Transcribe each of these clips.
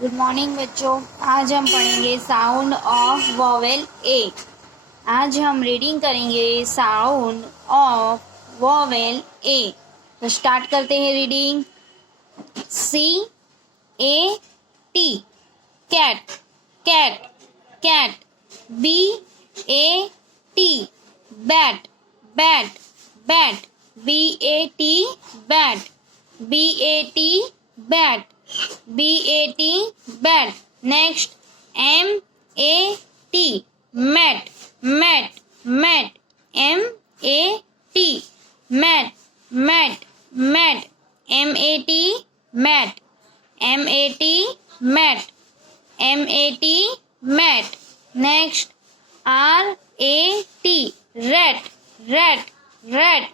Good morning बच्चों। आज हम पढ़ेंगे साउंड ऑफ वॉवेल ए। आज हम रीडिंग करेंगे साउंड ऑफ वॉवेल ए। तो स्टार्ट करते हैं reading. C A T cat, cat, cat. B A T bat, bat, bat. B A T bat, B A T bat, BAT bat. Next, MAT mat, mat, mat. MAT mat, mat, mat. MAT mat, MAT mat, MAT mat. Next, RAT rat, rat, rat.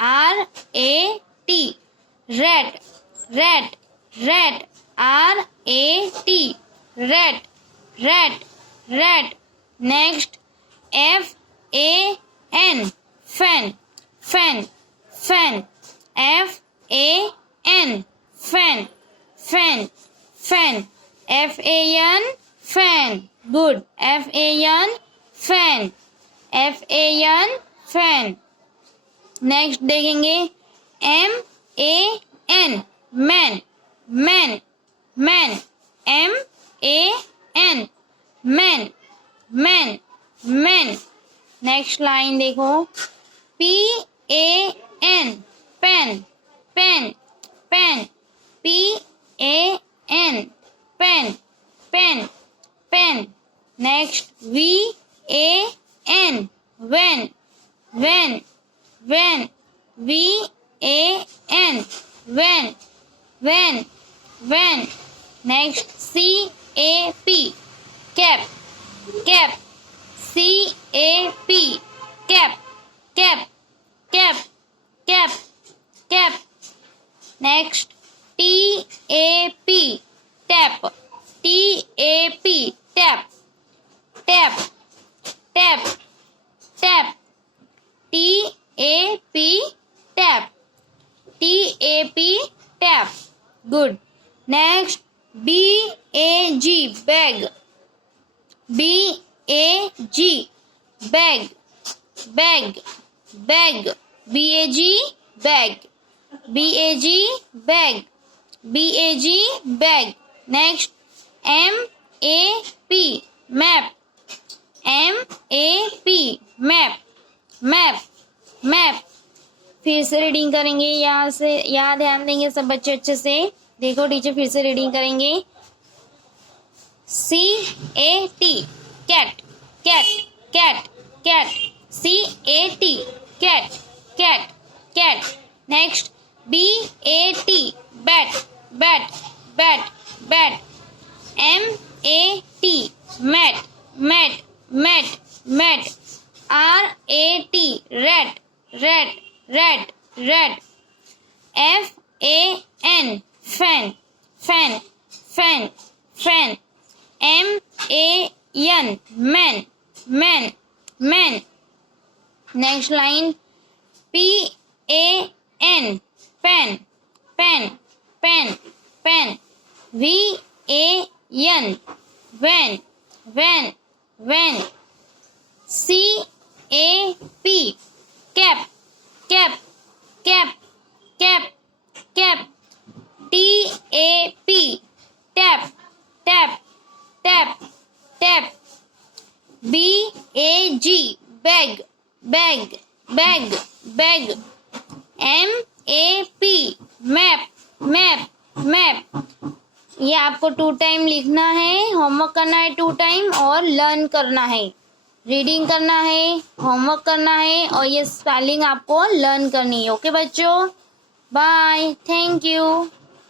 RAT rat, rat, rat. RAT rat, rat, rat. Next, FAN fan, fan, fan. FAN fan, fan, fan. FAN fan. Good. FAN fan, FAN fan. Next देखेंगे MAN man, man, man. MAN man, man, man. Next line देखो PAN pen, pen, pen. PAN pen, pen, pen. Next VAN van, van, van. VAN van, van, van. Next, CAP cap, cap. CAP cap, cap, cap, cap, cap. Next, TAP tap, TAP tap, tap, tap, tap. TAP tap, TAP tap. Good. Next, BAG bag, BAG bag, bag, bag. BAG bag, BAG bag, BAG bag. Next, MAP map, MAP map, map, map. फिर से reading करेंगे, यहाँ से यहाँ ध्यान देंगे सब बच्चे अच्छे से। देखो टीचर फिर से रीडिंग करेंगे। CAT cat, cat, cat, cat. CAT cat, cat, cat. Next, BAT bat, bat, bat, bat. MAT mat, mat, mat, mat. RAT rat, rat, rat, rat. FAN fan, fan, fan, fan. MAN man, man, man. Next line, PAN pen, pen, pen, pen. VAN van, van, van. CAP cap, cap, cap, cap, cap. TAP tap, tap, tap, tap. BAG bag, bag, bag, bag. MAP map, map, map. ये आपको 2 time लिखना है, homework करना है 2 time और learn करना है। Reading करना है, होमवर्क करना है और ये स्पेलिंग आपको लर्न करनी है। ओके बच्चों, बाय, थैंक यू।